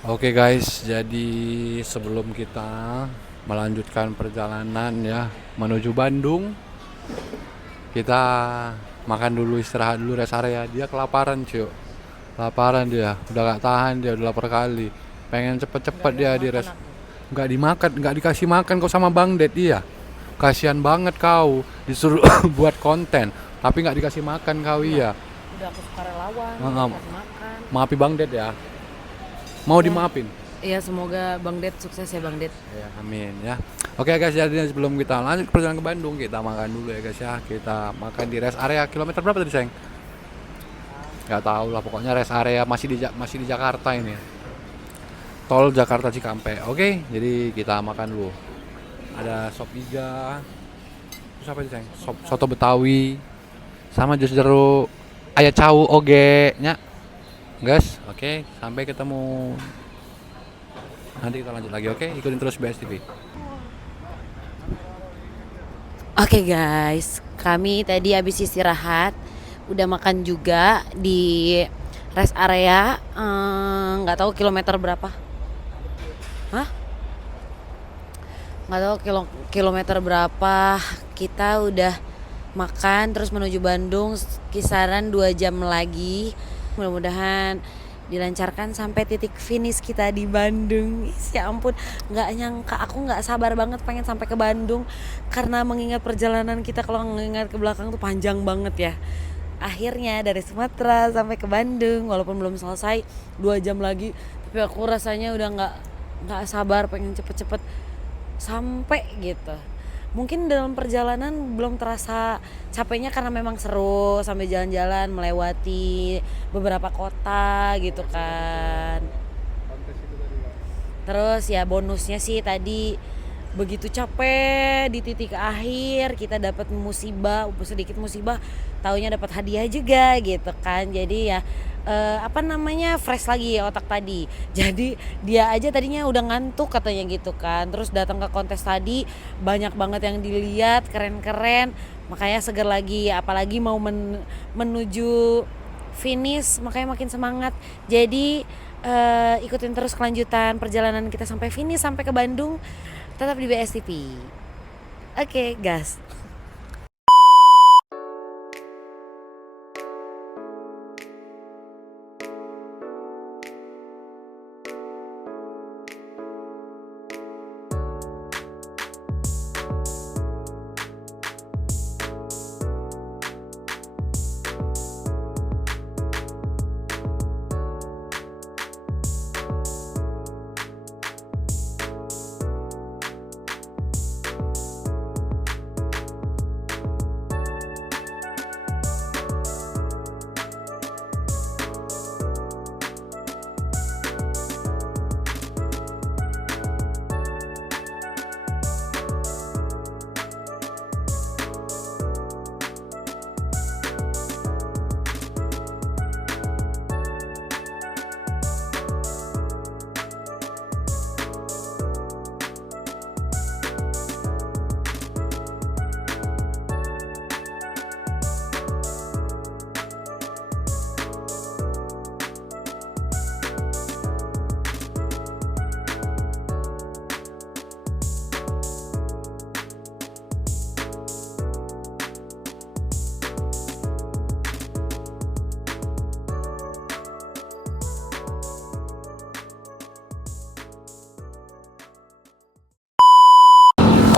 Oke guys, jadi sebelum kita melanjutkan perjalanan ya menuju Bandung, kita makan dulu, istirahat dulu, rest area. Dia kelaparan cuy, kelaparan dia, udah gak tahan, dia udah lapar kali, pengen cepet-cepet dia di rest. Nggak dimakan, nggak dikasih makan kau sama Bang Ded. Iya, kasihan banget kau, disuruh buat konten tapi nggak dikasih makan kau. Iya. Udah aku sukarelawan Heeh. kasih makan Maafi Bang Ded ya, mau ya. dimaafin. Iya, semoga Bang Ded sukses ya Bang Ded. Ya, amin ya. Oke guys, jadi sebelum kita lanjut ke perjalanan ke Bandung, kita makan dulu ya guys ya. Kita makan di rest area kilometer berapa tadi, sayang? Gak tahu lah, pokoknya rest area masih di Jakarta ini. Tol Jakarta Cikampek. Oke, jadi kita makan dulu. Ada sop iga. Terus apa sih, sayang? Soto Betawi sama jus jeruk. Ayah cau oge nya. Guys, oke, sampai ketemu. Nanti kita lanjut lagi, oke? Ikutin terus BSTV. Oke guys, kami tadi habis istirahat, udah makan juga di rest area. Nggak tahu kilometer berapa. Hah? Nggak tahu kilometer berapa. Kita udah makan terus menuju Bandung, kisaran 2 jam lagi. Mudah-mudahan dilancarkan sampai titik finish kita di Bandung. Ya ampun, nggak nyangka, aku nggak sabar banget pengen sampai ke Bandung karena mengingat perjalanan kita, kalau mengingat ke belakang tuh panjang banget ya. Akhirnya dari Sumatera sampai ke Bandung, walaupun belum selesai 2 jam lagi, tapi aku rasanya udah nggak sabar pengen cepet-cepet sampai gitu. Mungkin dalam perjalanan belum terasa capeknya karena memang seru sambil jalan-jalan melewati beberapa kota gitu kan. Terus ya bonusnya sih tadi begitu capek di titik akhir kita dapat musibah, sedikit musibah, taunya dapat hadiah juga gitu kan. Jadi ya fresh lagi ya otak tadi. Jadi dia aja tadinya udah ngantuk katanya gitu kan. Terus datang ke kontes tadi banyak banget yang dilihat, keren-keren. Makanya seger lagi, apalagi mau menuju finish, makanya makin semangat. Jadi ikutin terus kelanjutan perjalanan kita sampai finish, sampai ke Bandung, tetap di BSTP. Oke, gas.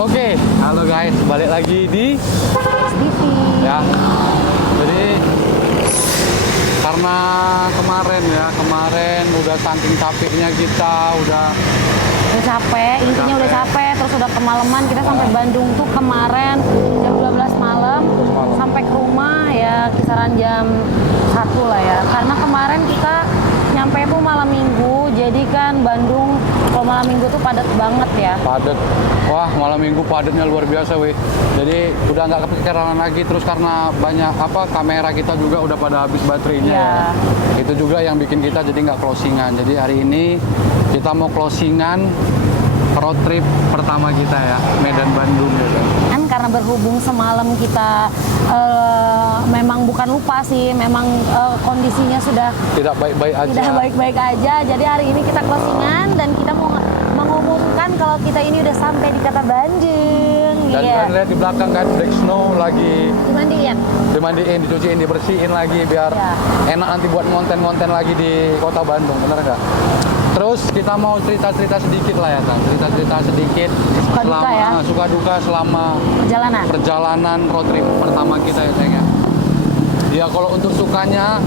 Oke, halo guys, balik lagi di BSTP. ya. Jadi karena kemarin udah saking capeknya kita Udah capek, intinya udah capek, terus udah kemalaman. Kita sampai Bandung tuh kemarin jam 12 malam, sampai ke rumah ya kisaran jam 1 lah ya. Karena kemarin kita nyampe tuh malam minggu, jadi kan Bandung kalau malam minggu tuh padat banget ya. padet. Wah, malam minggu padatnya luar biasa weh. Jadi udah nggak kepikiran lagi, terus karena banyak kamera kita juga udah pada habis baterainya Iya. ya. Itu juga yang bikin kita jadi nggak closingan. Jadi hari ini kita mau closingan road trip pertama kita ya, Medan Bandung gitu. Kan karena berhubung semalam kita memang bukan lupa sih, memang kondisinya sudah Tidak baik-baik aja. tidak baik-baik aja. Jadi hari ini kita closingan dan kita mau mengumumkan kalau kita ini udah sampai di Kota Bandung. Dan Iya. kan lihat di belakang kan Black Snow lagi Dimandiin. dicuciin, dibersihin lagi biar Ya. enak nanti buat konten-konten lagi di Kota Bandung, bener nggak? Terus kita mau cerita-cerita sedikit lah ya, Kang. Cerita-cerita sedikit Suka duka selama ya. suka duka selama perjalanan road trip pertama kita ya, sayang ya. Ya kalau untuk sukanya,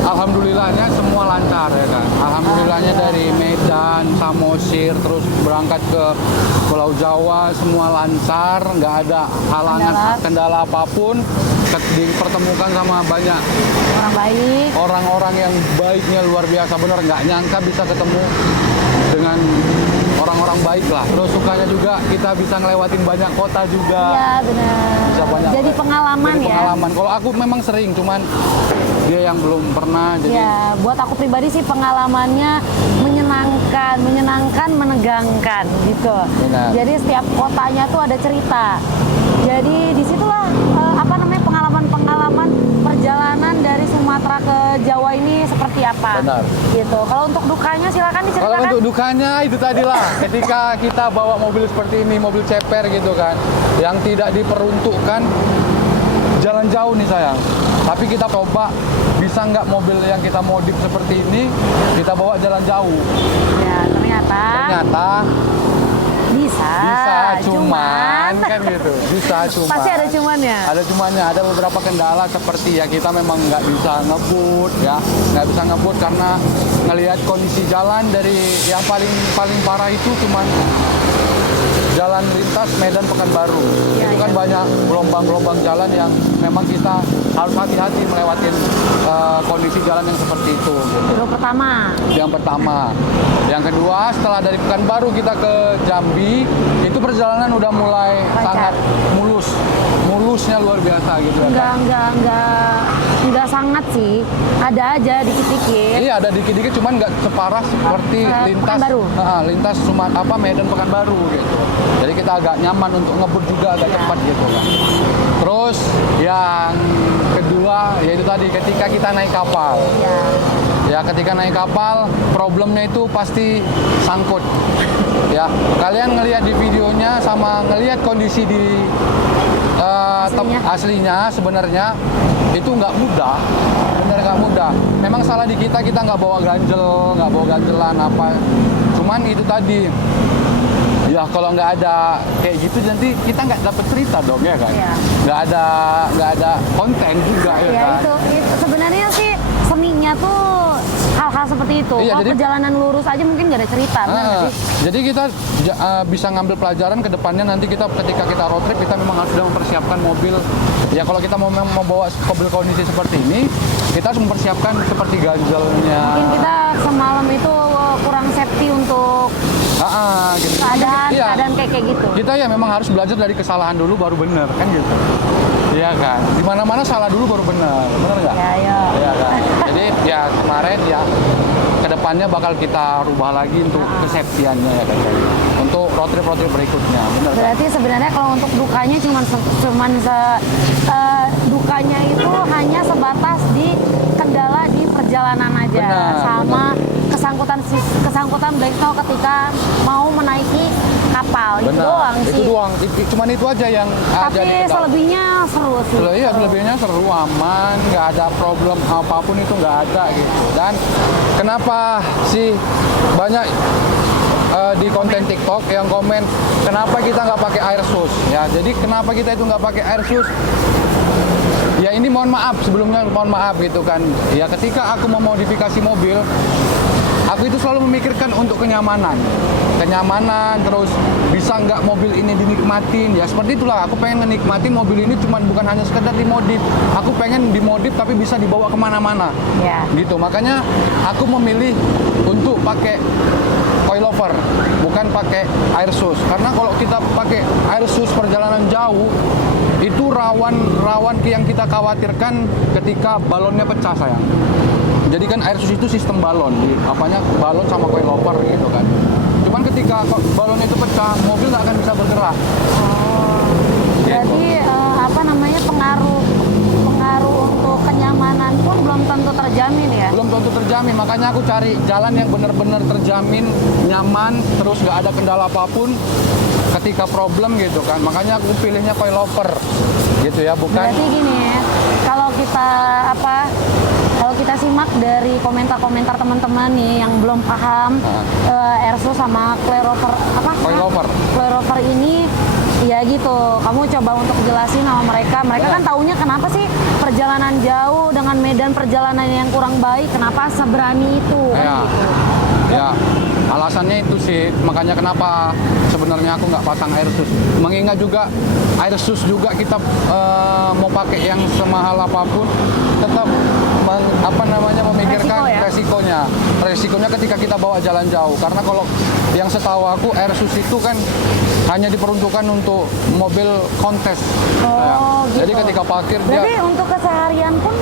alhamdulillahnya semua lancar ya kan. Alhamdulillahnya dari Medan, Samosir, terus berangkat ke Pulau Jawa semua lancar, nggak ada halangan kendala apapun. Dipertemukan sama banyak Orang baik. orang-orang yang baiknya luar biasa, bener nggak nyangka bisa ketemu dengan orang-orang baik lah. Terus sukanya juga kita bisa ngelewatin banyak kota juga. Iya benar. Bisa banyak. Jadi pengalaman Jadi ya. pengalaman. Kalau aku memang sering, cuman dia yang belum pernah. Jadi Ya, buat aku pribadi sih pengalamannya menyenangkan, menegangkan gitu. Benar. Jadi setiap kotanya tuh ada cerita. Jadi disitulah pengalaman perjalanan dari Sumatera ke Jawa ini seperti apa. Benar. Gitu. Kalau untuk dukanya silakan kalau diceritakan. untuk dukanya itu tadi lah, ketika kita bawa mobil seperti ini, mobil ceper gitu kan, yang tidak diperuntukkan jalan jauh nih sayang. Tapi kita coba bisa nggak mobil yang kita modif seperti ini kita bawa jalan jauh. Ya, ternyata bisa. Cuman kan gitu. Bisa cuman. Pasti ada cumannya. Ada cumannya, ada beberapa kendala seperti ya kita memang nggak bisa ngebut ya, nggak bisa ngebut karena ngelihat kondisi jalan dari yang paling parah itu cuman jalan lintas Medan Pekanbaru. Ya, Itu kan ya. banyak gelombang-gelombang jalan yang memang kita harus hati-hati melewatin kondisi jalan yang seperti itu. Gitu. Itu pertama. Yang pertama. Yang kedua, setelah dari Pekanbaru kita ke Jambi, itu perjalanan udah mulai Lancar. sangat mulusnya luar biasa gitu ya. Enggak sangat sih. Ada aja dikit-dikit. Iya, ada dikit-dikit cuman nggak separah seperti lintas Pekanbaru. lintas Medan Pekanbaru gitu. Jadi kita agak nyaman untuk ngebut juga agak cepat gitu kan. Terus yang kedua yaitu tadi ketika kita naik kapal. Ya. Ya ketika naik kapal problemnya itu pasti sangkut. Ya kalian ngelihat di videonya sama ngelihat kondisi di aslinya sebenarnya itu nggak mudah, bener nggak mudah. Memang salah di kita nggak bawa ganjelan apa. Cuman itu tadi. Ya kalau nggak ada kayak gitu nanti kita nggak dapet cerita dong ya kan. Iya. Nggak ada konten juga ya Ya kan. itu sebenarnya sih seninya tuh hal-hal seperti itu. Iya, Kalau jadi- perjalanan lurus aja mungkin nggak ada cerita, benar nggak sih? Jadi kita bisa ngambil pelajaran ke depannya nanti ketika kita road trip kita memang harus sudah mempersiapkan mobil. Ya kalau kita mau bawa mobil kondisi seperti ini, kita harus mempersiapkan seperti ganjelnya. Mungkin kita semalam itu kurang safety untuk Gitu. keadaan Iya. kayak gitu. Kita ya memang harus belajar dari kesalahan dulu baru benar kan gitu. Iya kan. Di mana-mana salah dulu baru benar nggak? Ya, ya. Iya kan. Jadi ya kemarin ya kedepannya bakal kita rubah lagi untuk kesafety-annya ya kan. Untuk road trip berikutnya, benar. Berarti sebenarnya kalau untuk dukanya dukanya itu hanya sebatas di kendala di perjalanan aja. Benar, Sama kesangkutan Black Snow ketika mau menaiki kapal. Itu doang Itu sih. doang. Cuman itu aja yang Tapi jadi kendala. selebihnya seru sih. Iya, selebihnya seru, aman, nggak ada problem apapun itu nggak ada gitu. Dan kenapa sih banyak di konten TikTok yang komen kenapa kita nggak pakai air sus? Ya, jadi kenapa kita itu nggak pakai air sus? Ya ini sebelumnya mohon maaf gitu kan. Ya ketika aku memodifikasi mobil, aku itu selalu memikirkan untuk kenyamanan, terus bisa nggak mobil ini dinikmatin, ya seperti itulah. Aku pengen menikmatin mobil ini bukan hanya sekedar dimodif, aku pengen dimodif tapi bisa dibawa kemana-mana, Ya. gitu. Makanya aku memilih untuk pakai coilover, bukan pakai air sus, karena kalau kita pakai air sus perjalanan jauh itu rawan yang kita khawatirkan ketika balonnya pecah sayang. Jadi kan air sus itu sistem balon, balon sama coilover gitu kan. Cuman ketika balonnya itu pecah, mobil nggak akan bisa bergerak. Berarti apa namanya pengaruh untuk kenyamanan pun belum tentu terjamin ya? Belum tentu terjamin, makanya aku cari jalan yang benar-benar terjamin, nyaman, terus nggak ada kendala apapun ketika problem gitu kan. Makanya aku pilihnya coilover gitu ya, bukan. Berarti gini ya, kalau kita simak dari komentar-komentar teman-teman nih yang belum paham Airsus sama Coilover. Coilover ini ya gitu, kamu coba untuk jelasin sama mereka. Mereka kan taunya kenapa sih perjalanan jauh dengan medan perjalanan yang kurang baik, kenapa seberani itu kan Ya. gitu. Ya, alasannya itu sih, makanya kenapa sebenarnya aku nggak pasang Airsus. Mengingat juga Airsus juga kita mau pakai yang semahal apapun, tetap memikirkan Resiko ya? resikonya ketika kita bawa jalan jauh. Karena kalau yang setahu aku Airsus itu kan hanya diperuntukkan untuk mobil kontes. Gitu. Jadi ketika parkir Berarti dia untuk keseharian pun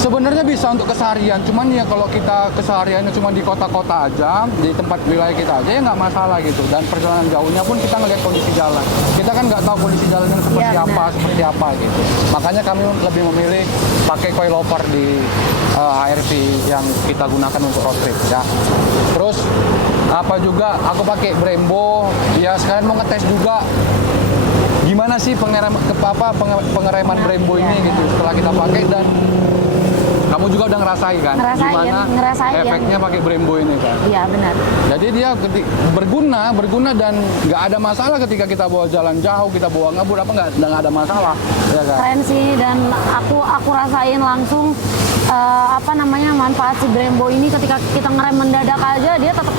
sebenarnya bisa untuk keseharian, cuman ya kalau kita kesehariannya cuma di kota-kota aja, di tempat wilayah kita aja ya nggak masalah gitu. Dan perjalanan jauhnya pun kita ngelihat kondisi jalan. Kita kan nggak tahu kondisi jalannya seperti apa gitu. Makanya kami lebih memilih pakai coilover di HRV yang kita gunakan untuk road trip ya. Terus apa juga aku pakai Brembo, ya sekalian mau ngetes juga gimana sih pengereman Brembo ini gitu setelah kita pakai, dan kamu juga udah ngerasain kan ngerasain efeknya pakai Brembo ini kan. Iya benar. Jadi dia berguna dan nggak ada masalah ketika kita bawa jalan jauh, kita bawa ngebut nggak ada masalah ya kan. Keren sih, dan aku rasain langsung manfaat si Brembo ini ketika kita ngerem mendadak aja dia tetap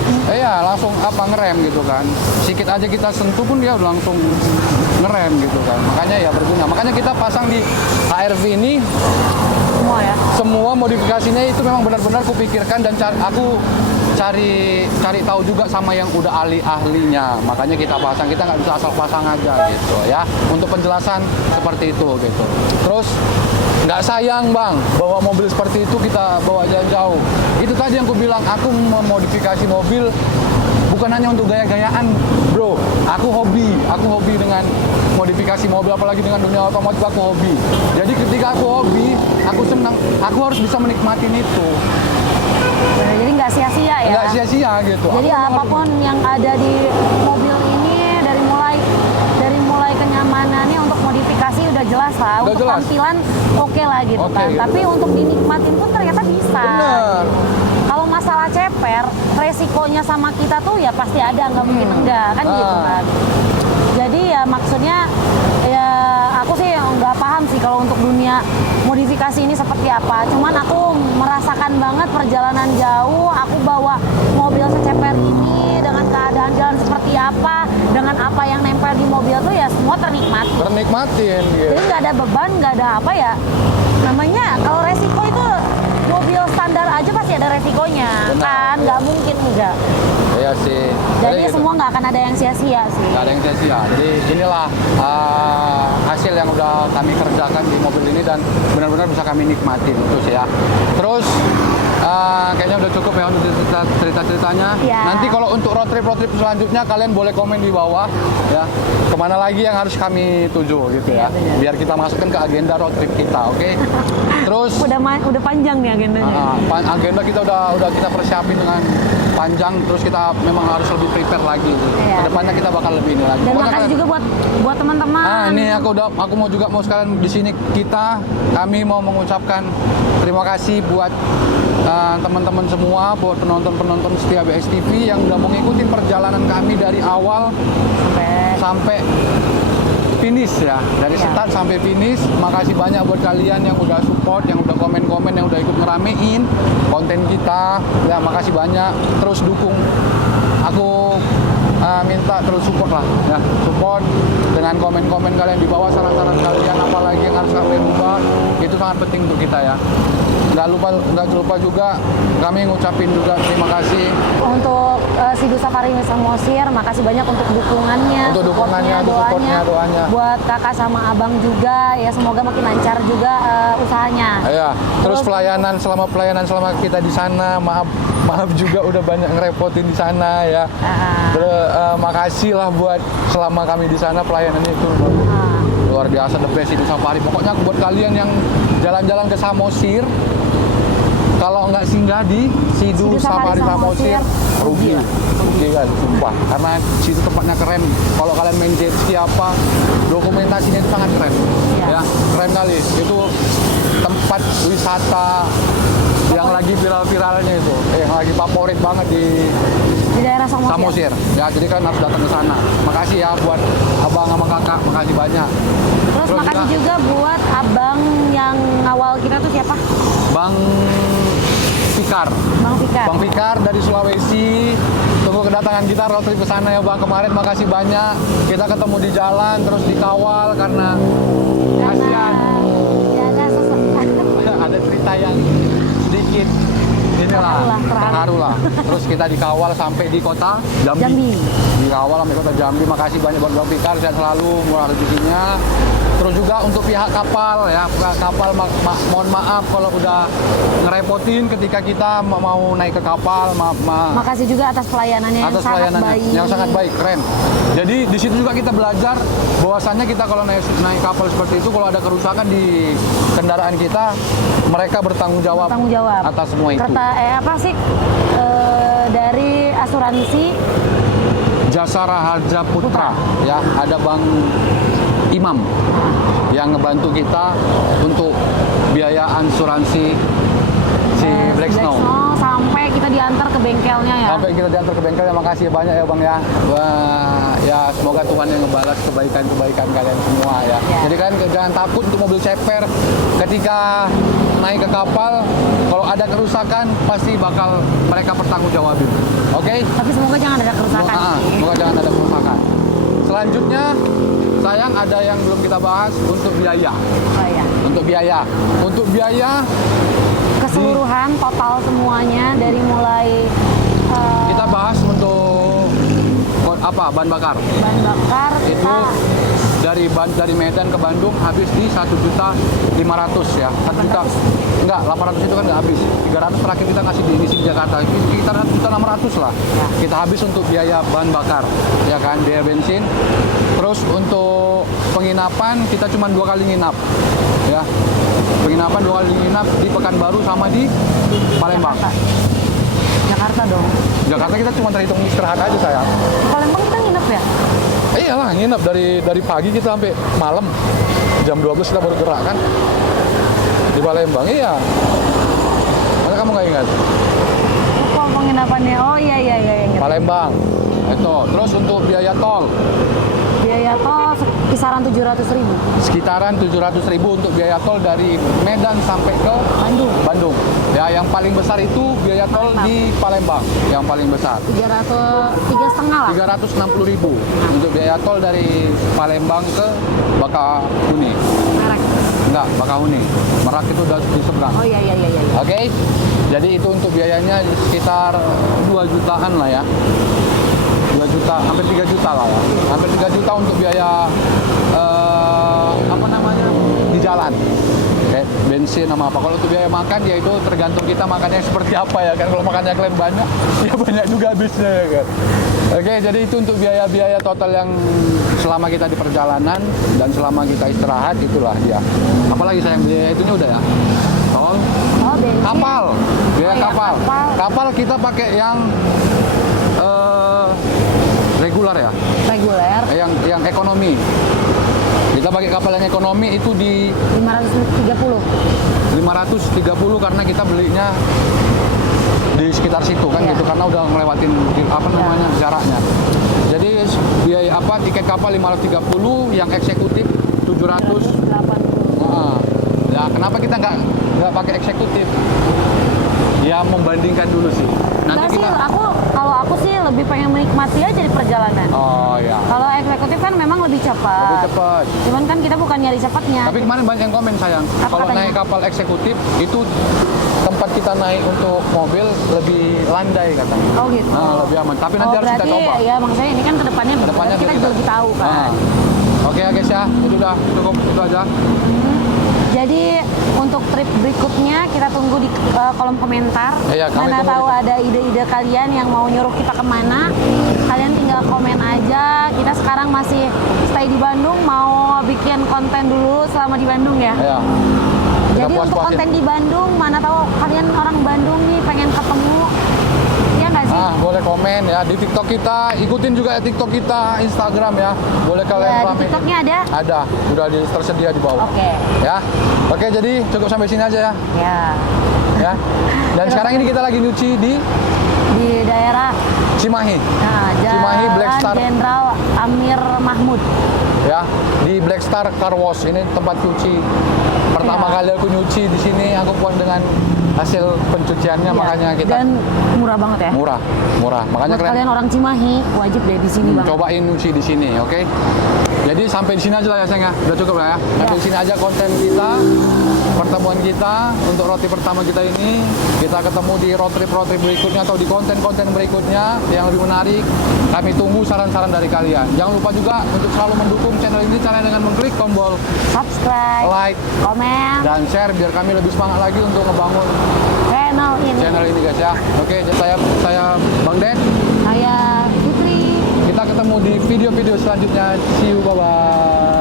langsung ngerem gitu kan. Sedikit aja kita sentuh pun dia langsung ngerem gitu kan. Makanya ya berguna. Makanya kita pasang di HRV ini semua ya. Semua modifikasinya itu memang benar-benar kupikirkan dan aku cari tahu juga sama yang udah ahlinya. Makanya kita pasang, kita nggak bisa asal pasang aja gitu ya. Untuk penjelasan seperti itu gitu. Terus nggak sayang bang bawa mobil seperti itu kita bawa jalan jauh. Itu tadi yang aku bilang, aku memodifikasi mobil bukan hanya untuk gaya-gayaan bro. Aku hobi dengan modifikasi mobil, apalagi dengan dunia otomotif aku hobi. Jadi ketika aku hobi, aku senang, aku harus bisa menikmati itu. Jadi nggak sia-sia ya? Nggak sia-sia gitu. Jadi apapun yang ada di mobil ini, dari mulai kenyamanannya untuk modifikasi udah jelas lah. Udah untuk jelas. tampilan oke lah gitu kan. Gitu. Tapi untuk dinikmatin pun ternyata bisa. Bener. Kalau masalah ceper, resikonya sama kita tuh ya pasti ada, nggak mungkin enggak kan gitu kan. Jadi ya maksudnya ya aku sih nggak paham sih kalau untuk dunia modifikasi ini seperti apa. Cuman aku merasakan banget perjalanan jauh, aku bawa mobil seceper ini dengan keadaan jalan seperti apa, dengan apa yang nempel di mobil tuh ya semua Ternikmatin gitu. Jadi nggak ada beban, nggak ada apa ya. Namanya kalau resiko itu mobil standar aja pasti ada resikonya. Benar. Kan nggak mungkin enggak. Iya sih. Jadi semua nggak akan ada yang sia-sia sih. Nggak ada yang sia-sia. Jadi inilah hasil yang udah kami kerjakan di mobil ini dan benar-benar bisa kami nikmatin terus ya. Terus kayaknya udah cukup ya untuk cerita-ceritanya. Ya. Nanti kalau untuk road trip selanjutnya kalian boleh komen di bawah ya. Kemana lagi yang harus kami tuju gitu ya. Benar. Biar kita masukkan ke agenda road trip kita, oke? Terus Udah panjang nih agendanya. agenda kita udah kita persiapin dengan panjang, terus kita memang harus lebih prepare lagi. Iya. Kedepannya kita bakal lebih ini lagi. Dan Pokoknya makasih kalian- juga buat teman-teman. ini aku mau sekalian di sini kami mau mengucapkan terima kasih buat teman-teman semua, buat penonton setia BS TV yang udah mengikuti perjalanan kami dari awal sampai finish ya, dari start sampai finish. Makasih banyak buat kalian yang udah support, yang udah komen-komen, yang udah ikut ngeramein konten kita ya. Makasih banyak, terus dukung aku, minta terus support lah ya, support dengan komen-komen kalian di bawah, saran-saran kalian apalagi yang harus kami rubah, itu sangat penting untuk kita ya. Nggak lupa juga kami ngucapin juga terima kasih untuk Sidu Safari Samosir, makasih banyak untuk dukungannya, Untuk dukungannya, supportnya, doanya. Buat kakak sama abang juga, ya semoga makin lancar juga usahanya. Iya, terus selama kita di sana, maaf juga udah banyak ngerepotin di sana ya. Terus makasih lah buat selama kami di sana pelayanannya itu luar biasa, the best Sidu Safari. Pokoknya buat kalian yang jalan-jalan ke Samosir, kalau nggak singgah di Sidu Safari Samosir, rugi kan, sumpah. Karena situ tempatnya keren. Kalau kalian main jet ski apa, dokumentasinya itu sangat keren. Ya, keren kali. Itu tempat wisata yang lagi viral-viralnya itu, yang lagi favorit banget di daerah Samosir. Ya, jadi kan harus datang ke sana. Makasih ya buat abang sama kakak, makasih banyak. Terus makasih juga buat abang yang ngawal kita tuh siapa? Bang Fikar. Bang Fikar dari Sulawesi. Tunggu kedatangan kita road trip ke sana ya Bang. Kemarin makasih banyak. Kita ketemu di jalan terus dikawal karena kasihan. Ada cerita yang sedikit terharu lah. Terus kita dikawal sampai di kota Jambi. Dikawal sampai kota Jambi. Makasih banyak buat Bang Fikar, sehat selalu, murah rezekinya. Terus juga untuk pihak kapal ya, kapal mohon maaf kalau udah ngerepotin ketika kita mau naik ke kapal. Makasih juga atas pelayanannya yang sangat baik, keren. Jadi di situ juga kita belajar bahwasannya kita kalau naik kapal seperti itu, kalau ada kerusakan di kendaraan kita, mereka bertanggung jawab atas semua itu. Apa sih dari asuransi Jasara Harja Putra ya, ada Bang Imam yang ngebantu kita untuk biaya asuransi si Black Snow sampai kita diantar ke bengkelnya ya. Makasih banyak ya Bang ya. Wah, ya semoga Tuhan yang ngebalas kebaikan kalian semua ya. Jadi kan jangan takut untuk mobil ceper ketika naik ke kapal. Kalau ada kerusakan pasti bakal mereka bertanggungjawabin. Oke? Tapi semoga jangan ada kerusakan. Semoga jangan ada kerusakan. Selanjutnya sayang ada yang belum kita bahas untuk biaya. Untuk biaya keseluruhan total semuanya dari mulai kita bahas untuk bahan bakar. Itu dari Medan ke Bandung habis di 1.500.000 ya. 1 juta. Enggak, 800 itu kan nggak habis. 300 terakhir kita ngasih di Jakarta. Sekitar 1.600.000 lah. Kita habis untuk biaya bahan bakar, ya kan, biaya bensin. Terus untuk penginapan kita cuma 2 kali nginap. Ya. Penginapan 2 kali nginap di Pekanbaru sama di Palembang. Jakarta dong. Jakarta kita cuma terhitung istirahat aja sayang. Palembang kita nginep ya? Iyalah, nginep dari pagi kita sampai malam. Jam 12 kita baru gerak kan. Di Palembang, iya. Mana kamu nggak ingat? Kok penginapannya? Oh iya. Ingat. Palembang. Itu. Terus untuk biaya tol. Biaya tol kisaran 700.000. Sekitaran 700.000 untuk biaya tol dari Medan sampai ke Bandung. Ya, yang paling besar itu biaya tol di Palembang, yang paling besar. 3,5 lah. 360.000 untuk biaya tol dari Palembang ke Bakahuni. Merak. Enggak, Bakahuni. Merak itu udah di seberang. Oh iya. Oke. Jadi itu untuk biayanya sekitar 2 jutaan lah ya. 2 juta, hampir 3 juta lah ya. Hampir 3 juta untuk biaya di jalan. Kayak bensin sama apa. Kalau untuk biaya makan ya itu tergantung kita makannya seperti apa ya kan. Kalau makannya klaim banyak, ya banyak juga habisnya ya kan. Oke, jadi itu untuk biaya-biaya total yang selama kita di perjalanan dan selama kita istirahat, itulah dia. Apalagi sayang, biaya itunya udah ya. Bensin. Kapal. Biaya kapal. Kapal kita pakai yang reguler ya. Yang ekonomi. Kita pakai kapal yang ekonomi itu di 530 karena kita belinya di sekitar situ kan gitu, karena udah ngelewatin jaraknya. Jadi biaya tiket kapal 530, yang eksekutif 780. Ya kenapa kita nggak pakai eksekutif? Ya membandingkan dulu sih. Enggak sih, kalau aku sih lebih pengen menikmati aja di perjalanan. Oh ya. Kalau eksekutif kan memang lebih Lebih cepat. cepat. Cuman kan kita bukan nyari cepatnya. Tapi kemarin banyak yang komen sayang. Apa Kalau katanya? naik kapal eksekutif itu tempat kita naik untuk mobil lebih landai katanya. Oh gitu. Nah, lebih aman. Tapi nanti harus kita berarti coba. ya maksudnya ini kan kedepannya, Kedepannya kita juga lebih tahu kan. Nah. Oke ya guys ya, itu udah cukup itu aja. Jadi untuk trip berikutnya kita tunggu di kolom komentar. Iya, kami Mana tunggu tahu di- ada ide-ide kalian yang mau nyuruh kita kemana. Kalian tinggal komen aja. Kita sekarang masih stay di Bandung, mau bikin konten dulu selama di Bandung ya. Ya. Jadi untuk konten di Bandung, mana tahu kalian orang Bandung nih pengen ketemu. Ya nggak sih? Boleh komen ya di TikTok kita, ikutin juga ya TikTok kita, Instagram ya. Boleh kalian Ya, di ramein. TikToknya ada. Ada, udah tersedia di bawah. Oke. Ya. Oke, jadi cukup sampai sini aja ya. Ya. Ya. Dan sekarang ini kita lagi nyuci di Di daerah Cimahi. Jalan Black Star. Jenderal Amir Mahmud. Ya, di Black Star Car Wash. Ini tempat cuci. Pertama Ya. kali aku nyuci di sini, aku puas dengan hasil pencuciannya, Iya. makanya kita Dan murah banget ya. murah. Makanya Buat kalian kalian orang Cimahi wajib deh di sini bang. cobain nyuci di sini, oke? Jadi sampai di sini aja lah ya sayang ya. Udah cukup lah ya. Sampai di sini aja konten kita, pertemuan kita untuk roti pertama kita ini. Kita ketemu di road trip berikutnya atau di konten-konten berikutnya yang lebih menarik. Kami tunggu saran-saran dari kalian. Jangan lupa juga untuk selalu mendukung channel ini caranya dengan mengklik tombol Subscribe, like komen, dan share biar kami lebih semangat lagi untuk ngebangun channel ini. guys ya. Oke, jadi saya Bang Den. Saya Fitri. Kita ketemu di video-video selanjutnya. See you, bye-bye.